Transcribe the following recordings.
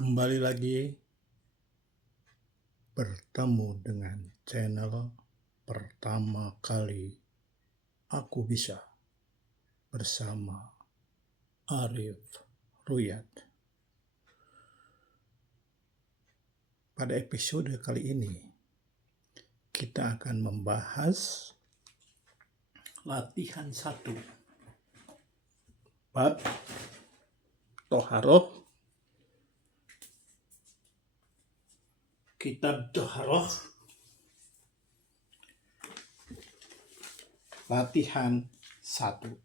Kembali lagi bertemu dengan channel pertama kali aku bisa bersama Arif Ruyat. Pada episode kali ini kita akan membahas latihan 1 bab Toharoh, kitab Toharoh, latihan 1.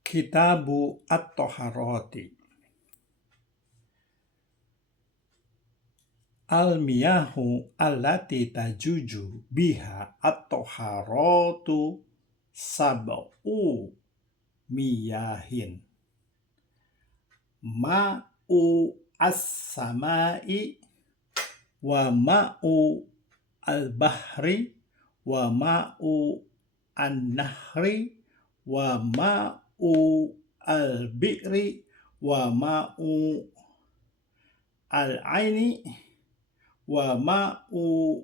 Kitabu At-Toharoti. Al-miyahu allati tajuju biha at-toharatu sab'u miyahin. Ma'u as-samai wa ma'u al-bahri wa ma'u an-nahri wa ma'u al-bi'ri wa ma'u al-aini wa ma'u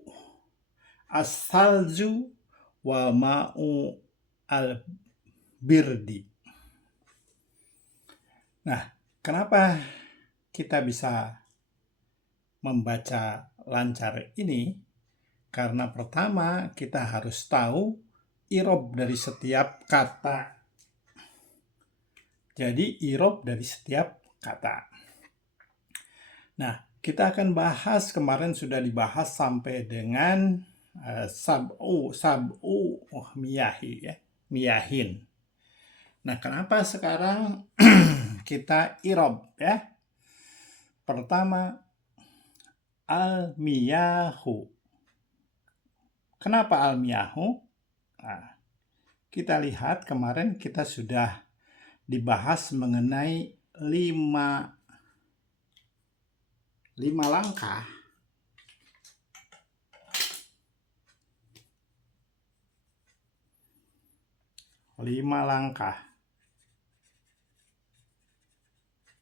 as-salju wa ma'u al-birdi. Nah, kenapa kita bisa membaca lancar ini? Karena pertama kita harus tahu i'rab dari setiap kata. Jadi i'rab dari setiap kata. Nah, kita akan bahas, kemarin sudah dibahas sampai dengan sab'u miyahi ya, miyahin. Nah, kenapa sekarang kita i'rab ya? Pertama, al-miyahu. Kenapa al-miyahu? Nah, kita lihat kemarin kita sudah dibahas mengenai 5 langkah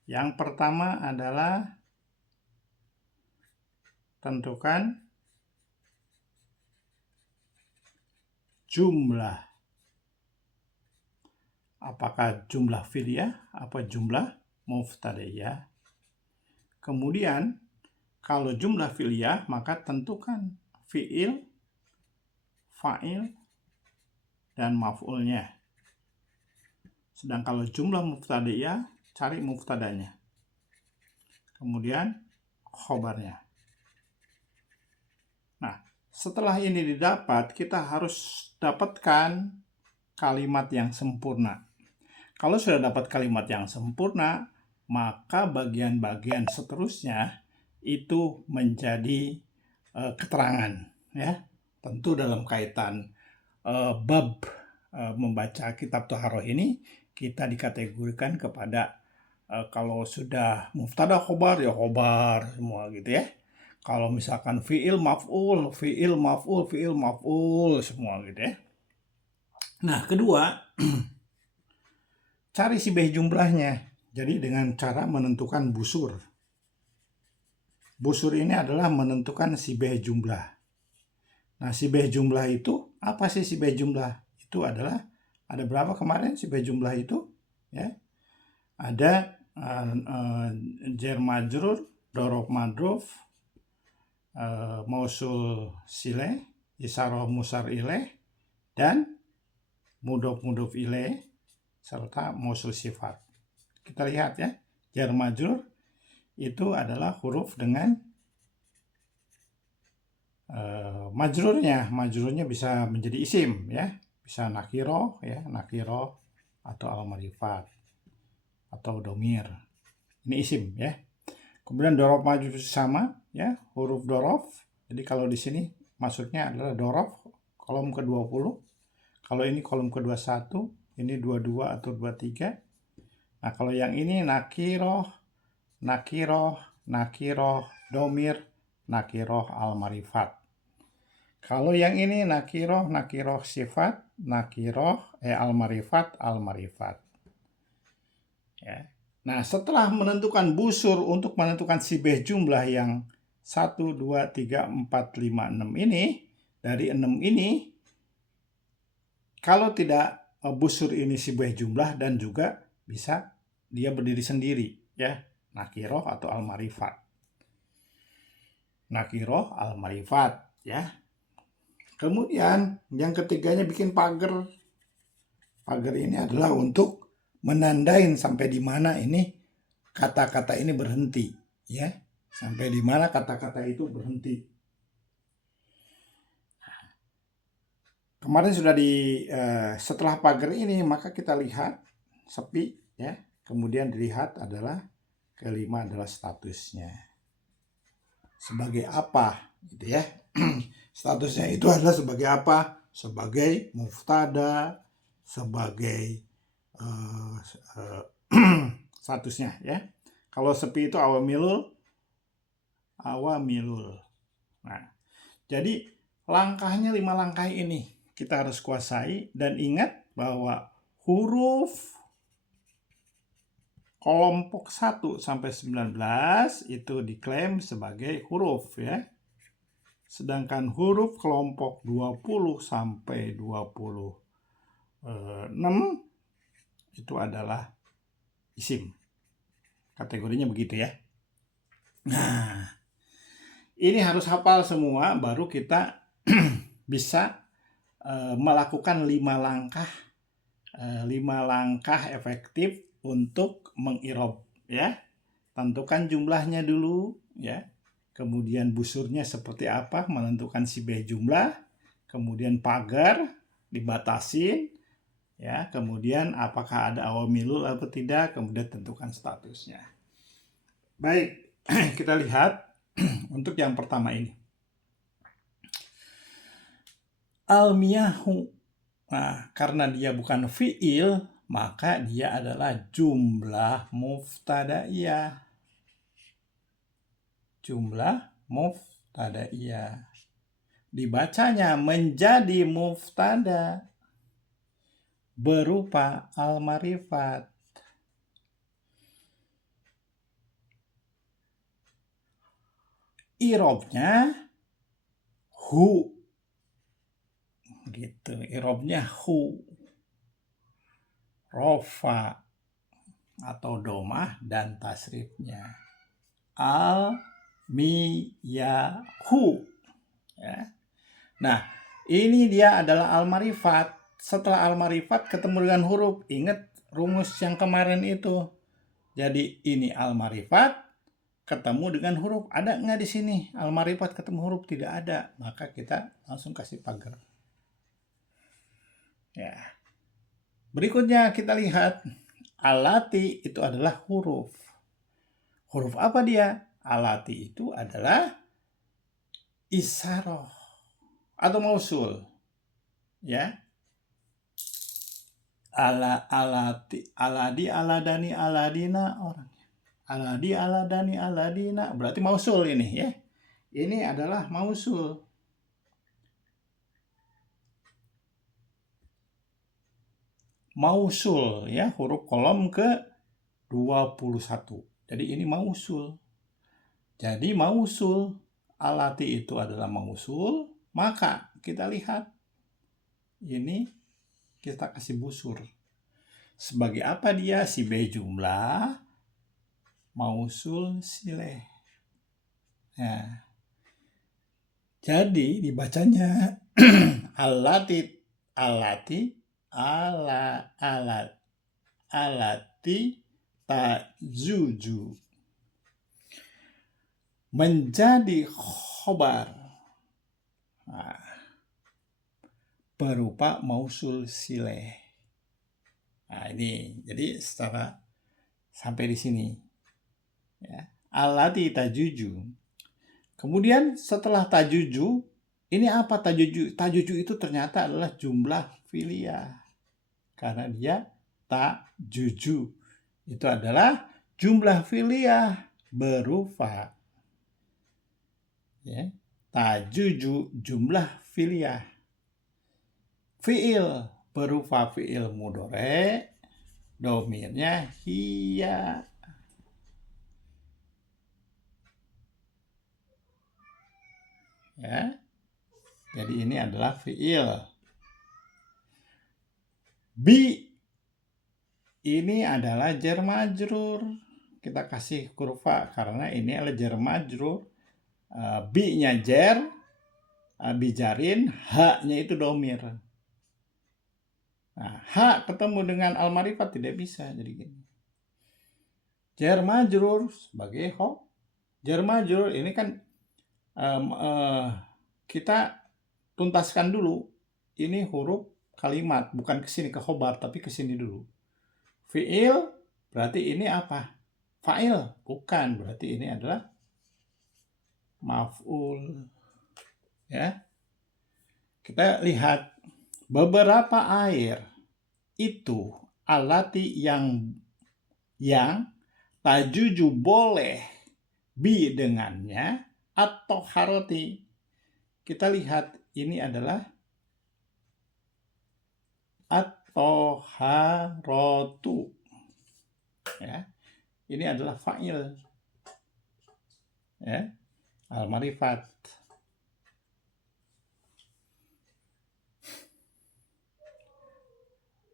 Yang pertama adalah tentukan jumlah. Apakah jumlah fi'liyah apa jumlah mubtada'iyah? Kemudian kalau jumlah fi'liyah maka tentukan fi'il, fa'il, dan maf'ulnya. Sedang kalau jumlah mubtada'iyah, cari mubtadanya. Kemudian khobarnya. Nah, setelah ini didapat, kita harus dapatkan kalimat yang sempurna. Kalau sudah dapat kalimat yang sempurna, maka bagian-bagian seterusnya itu menjadi keterangan ya. Tentu dalam kaitan bab membaca kitab Toharoh ini kita dikategorikan kepada kalau sudah mubtada khobar ya khobar semua gitu ya. Kalau misalkan fi'il maf'ul semua gitu ya. Nah, kedua, cari sibeh jumlahnya. Jadi dengan cara menentukan busur. Busur ini adalah menentukan sibeh jumlah. Nah, sibeh jumlah itu apa sih sibeh jumlah? Itu adalah ada berapa kemarin sibeh jumlah itu? Ya. Ada jar majrur, dorob madruf, mausul sileh, isyarah musar ileh, dan mudhof ileh serta mausul sifat. Kita lihat ya, jar majrur itu adalah huruf dengan majrurnya bisa menjadi isim ya, bisa nakiroh ya, nakiroh atau al-marifat atau domir. Ini isim ya. Kemudian dorof majrur sama ya, huruf dorof. Jadi kalau di sini maksudnya adalah dorof kolom ke-20. Kalau ini kolom ke-21, ini 22 atau 23. Nah, kalau yang ini nakiroh, domir, nakiroh, al-marifat. Kalau yang ini nakiroh, nakiroh sifat, nakiroh, al-marifat, al-marifat. Ya. Nah, setelah menentukan busur untuk menentukan sibeh jumlah yang 1, 2, 3, 4, 5, 6 ini, dari 6 ini, kalau tidak busur ini sibeh jumlah dan juga bisa dia berdiri sendiri, ya, nakiroh atau al-marifat. Nakiroh, al-marifat, ya. Kemudian yang ketiganya bikin pagar. Pagar ini adalah untuk menandain sampai di mana ini kata-kata ini berhenti, ya. Sampai di mana kata-kata itu berhenti. Kemarin sudah setelah pagar ini maka kita lihat sepi, ya. Kemudian dilihat adalah kelima adalah statusnya. Sebagai apa, gitu ya. Statusnya itu adalah sebagai apa? Sebagai muftada, sebagai statusnya, ya. Kalau sepi itu awamilul. Nah, jadi langkahnya 5 langkah ini kita harus kuasai, dan ingat bahwa huruf kelompok 1 sampai 19 itu diklaim sebagai huruf, ya. Sedangkan huruf kelompok 20 sampai 26 itu adalah isim. Kategorinya begitu, ya. Nah, ini harus hafal semua baru kita bisa melakukan 5 langkah efektif untuk mengirob, ya. Tentukan jumlahnya dulu, ya. Kemudian busurnya seperti apa, menentukan sibeh jumlah, kemudian pagar dibatasin, ya. Kemudian apakah ada awamilul atau tidak, kemudian tentukan statusnya. Baik, kita lihat untuk yang pertama ini. Al-miyahu. Nah, karena dia bukan fi'il, maka dia adalah jumlah muftadaiyah. Jumlah muftadaiyah. Dibacanya menjadi muftada berupa al-marifat. Irobnya hu. Gitu, irobnya hu. Rofa atau domah dan tasrifnya al-miyahu, ya. Nah, ini dia adalah al-marifat. Setelah al-marifat ketemu dengan huruf. Ingat rumus yang kemarin itu. Jadi ini al-marifat ketemu dengan huruf. Ada nggak di sini al-marifat ketemu huruf? Tidak ada. Maka kita langsung kasih pagar. Ya. Berikutnya kita lihat alati itu adalah huruf. Huruf apa dia? Alati itu adalah isaroh atau mausul, ya. Alati, aladi, aladani, aladina orangnya. Aladi, aladani, aladina berarti mausul ini, ya. Ini adalah mausul. Mausul, ya, huruf kolom ke 21. Jadi ini mausul. Jadi mausul, alati itu adalah mausul, maka kita lihat ini kita kasih busur. Sebagai apa dia? Sibeh jumlah, mausul sileh. Nah, jadi dibacanya alati tajuju menjadi khobar, nah, berupa mausul sileh. Nah, ini jadi secara sampai di sini, ya. Alati tajuju. Kemudian setelah tajuju, ini apa tajuju? Tajuju itu ternyata adalah jumlah filia. Karena dia tajuju. Itu adalah jumlah filia berupa, ya, tajuju jumlah fi'liyah. Fi'il berupa fi'il mudhari, domirnya hiya. Ya. Jadi ini adalah fi'il. Bi ini adalah jar majrur. Kita kasih kurva karena ini adalah jar majrur. Bi-nya jar, bijarin, ha-nya itu domir. Nah, ha ketemu dengan al-marifat tidak bisa, jadi gini. Jar majrur sebagai jar majrur ini kan kita tuntaskan dulu. Ini huruf kalimat, bukan ke sini ke khobar, tapi ke sini dulu. Fi'il berarti ini apa? Fa'il, bukan, berarti ini adalah maf'ul. Ya. Kita lihat beberapa air itu alati yang tajuju boleh bi dengannya atau haroti. Kita lihat ini adalah atau harotu. Ya. Ini adalah fa'il. Ya. Al-marifat.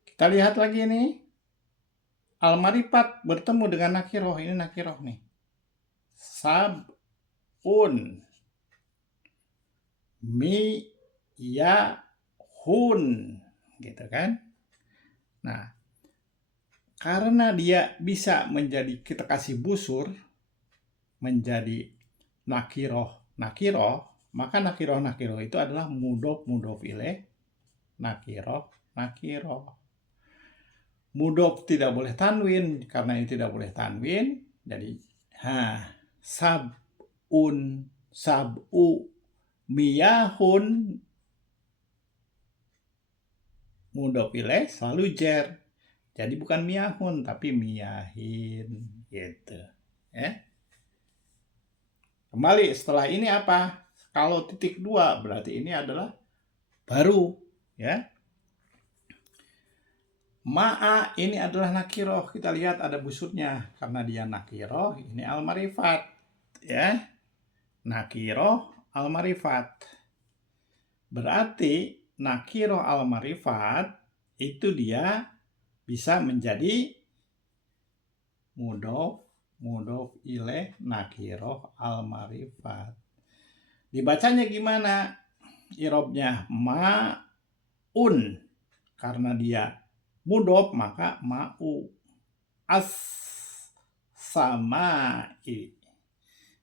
Kita lihat lagi nih. Al-marifat bertemu dengan nakiroh. Ini nakiroh nih. Sabun. Miyahun. Gitu kan. Nah, karena dia bisa menjadi, kita kasih busur, menjadi nakiroh, maka nakiroh itu adalah mudhof ilaih, nakiroh. Mudhof tidak boleh tanwin, karena ini tidak boleh tanwin, jadi sab'un, sab'u, miyahun, mudhof ilaih selalu jar. Jadi bukan miyahun, tapi miyahin, gitu. Ya. Kembali setelah ini apa? Kalau titik 2 berarti ini adalah baru, ya. Ma'a ini adalah nakiroh. Kita lihat ada busurnya karena dia nakiroh. Ini al-marifat, ya. Nakiroh al-marifat. Berarti nakiroh al-marifat itu dia bisa menjadi mudhof ilaih nakiroh al-marifat. Dibacanya gimana? Irobnya ma'un. Karena dia mudhof maka ma'u. As-sama'i.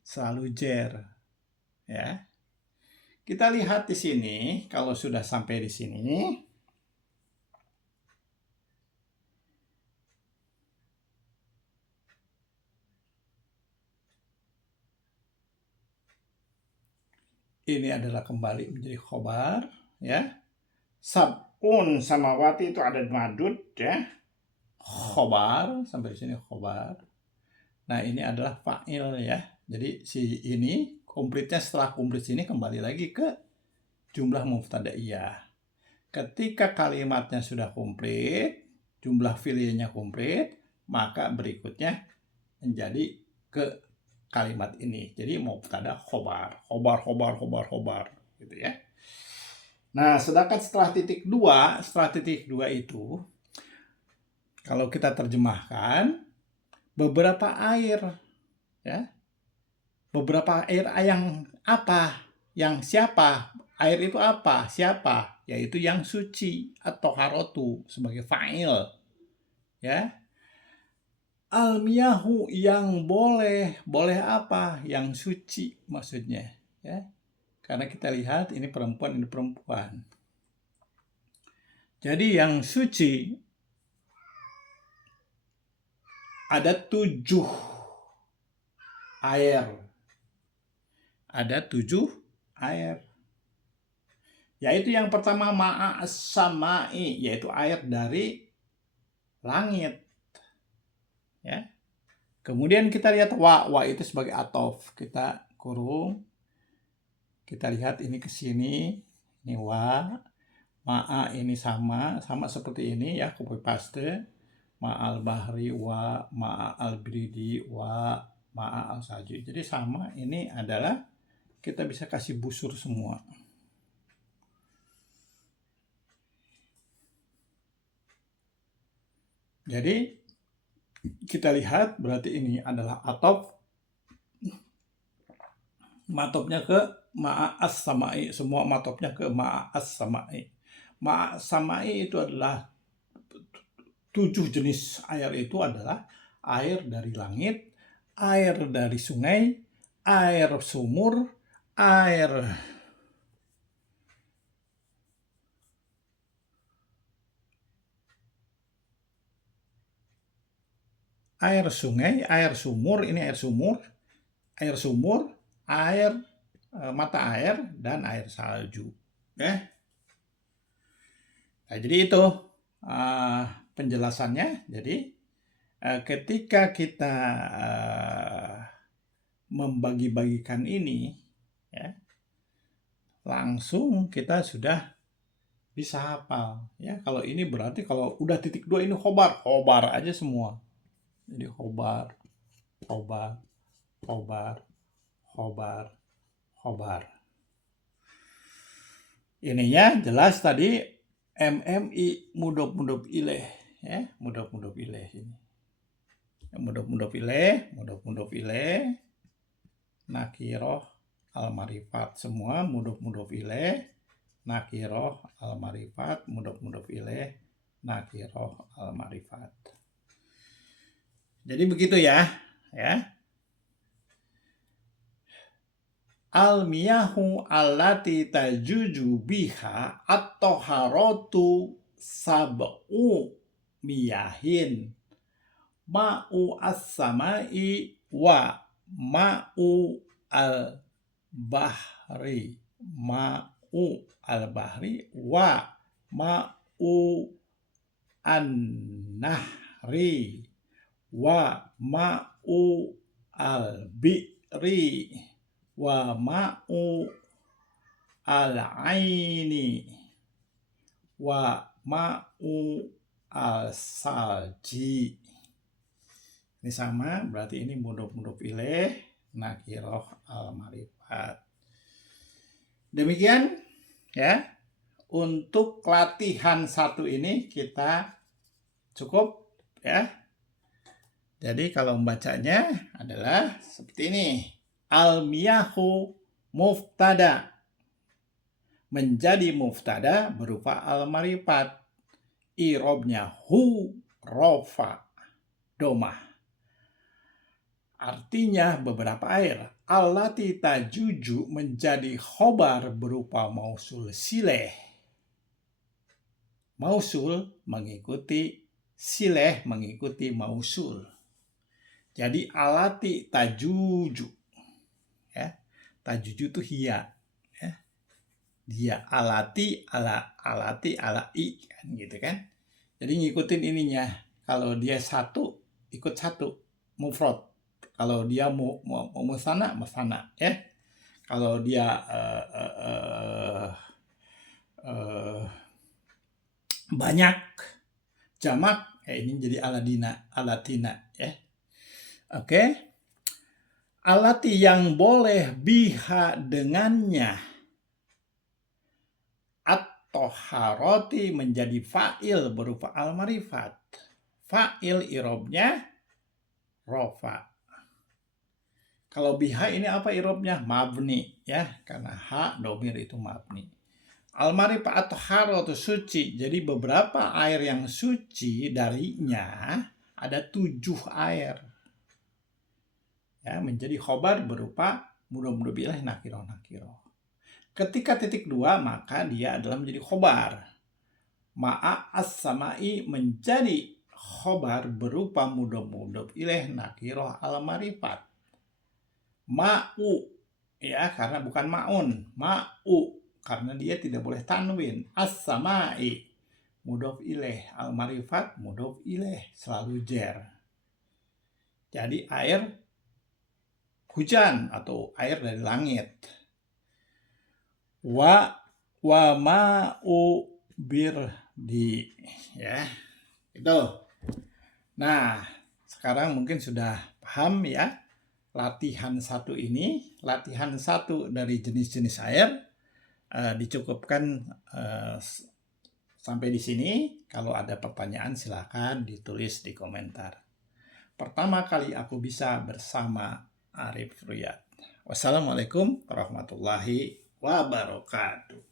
Selalu jar. Ya. Kita lihat di sini, kalau sudah sampai di sini, ini adalah kembali menjadi khobar, ya. Sab'un samawati itu ada madud, ya. Khobar, sampai di sini khobar. Nah, ini adalah fa'il, ya. Jadi si ini komplitnya, setelah komplit sini kembali lagi ke jumlah mubtadaiyah. Ketika kalimatnya sudah komplit, jumlah fi'ilnya komplit, maka berikutnya menjadi ke kalimat ini. Jadi mubtada khobar gitu ya. Nah, sedangkan setelah titik 2 itu kalau kita terjemahkan beberapa air, ya. Beberapa air yang apa? Yang siapa? Air itu apa? Siapa? Yaitu yang suci atau harotu sebagai fa'il. Ya. Al-miyahu yang boleh apa? Yang suci maksudnya, ya. Karena kita lihat ini perempuan, ini perempuan. Jadi yang suci ada 7 air. Ada 7 air. Yaitu yang pertama ma'as samai, yaitu air dari langit. Ya. Kemudian kita lihat wa itu sebagai atof. Kita kurung. Kita lihat ini ke sini, ini wa, ma'a ini sama seperti ini ya, copy paste. Ma'al bahri wa, ma'al bridi wa, ma'al salju. Jadi sama, ini adalah kita bisa kasih busur semua. Jadi kita lihat berarti ini adalah atof, matopnya ke ma'as samai, semua matopnya ke ma'as samai. Ma'as samai itu adalah 7 jenis air, itu adalah air dari langit, air dari sungai, air sumur, air sungai, air sumur, ini air sumur, air mata air, dan air salju. Nah, jadi itu penjelasannya. Jadi ketika kita membagi-bagikan ini, ya, langsung kita sudah bisa hafal. Ya, kalau ini berarti kalau udah titik 2 ini khobar aja semua. Jadi khobar. Ininya jelas tadi MMI mudhof ilaih, ya, mudhof ilaih ini. Mudhof ilaih, nakiroh, al-marifat, semua mudhof ilaih, nakiroh, al-marifat, mudhof ilaih, nakiroh, al-marifat. Jadi begitu ya. Al-miyahu allati tajuju biha at-taharatu sab'u miyahin, ma'u as-samai wa ma'u al-bahri, wa ma'u an-nahri, wa ma'u al-bi'ri, wa ma'u al-aini, wa ma'u al-salji. Ini sama, berarti ini mudhof ilaih, nakiroh, al-marifat. Demikian ya, untuk latihan 1 ini kita cukup ya. Jadi kalau membacanya adalah seperti ini. Al-miyahu muftada, menjadi muftada berupa al-marifat, i'rabnya hu, rofa, domah. Artinya beberapa air. Allati tajuju menjadi khobar berupa mausul sileh. Mausul mengikuti sileh, mengikuti mausul. Jadi alati tajuju, ya, tajuju itu hiya, ya. Dia alati ala i kan, gitu kan. Jadi ngikutin ininya. Kalau dia 1 ikut 1 mufrad. Kalau dia musana ya. Kalau dia banyak jamak, ini jadi alatina ya. Oke. Alati yang boleh biha dengannya at-taharati menjadi fa'il berupa al-marifat. Fa'il i'rabnya rofa. Kalau biha ini apa i'rabnya? Mabni ya, karena ha domir itu mabni. Al-marifat at-taharatu suci. Jadi beberapa air yang suci darinya ada 7 air. Ya, menjadi khobar berupa mudhof ilaih, nakiroh. Ketika titik 2 maka dia adalah menjadi khobar. Ma'a as-samai menjadi khobar berupa mudhof ilaih, nakiroh, al-marifat. Ma'u ya, karena bukan ma'un, ma'u karena dia tidak boleh tanwin. As-samai mudhof ilaih, al-marifat mudhof ilaih, selalu jar. Jadi air hujan atau air dari langit. wa ma'u birdi, ya. Itu. Nah, sekarang mungkin sudah paham ya latihan satu ini. Latihan satu dari jenis-jenis air dicukupkan sampai di sini. Kalau ada pertanyaan silakan ditulis di komentar. Pertama kali aku bisa bersama Arif Ruyad. Wassalamualaikum warahmatullahi wabarakatuh.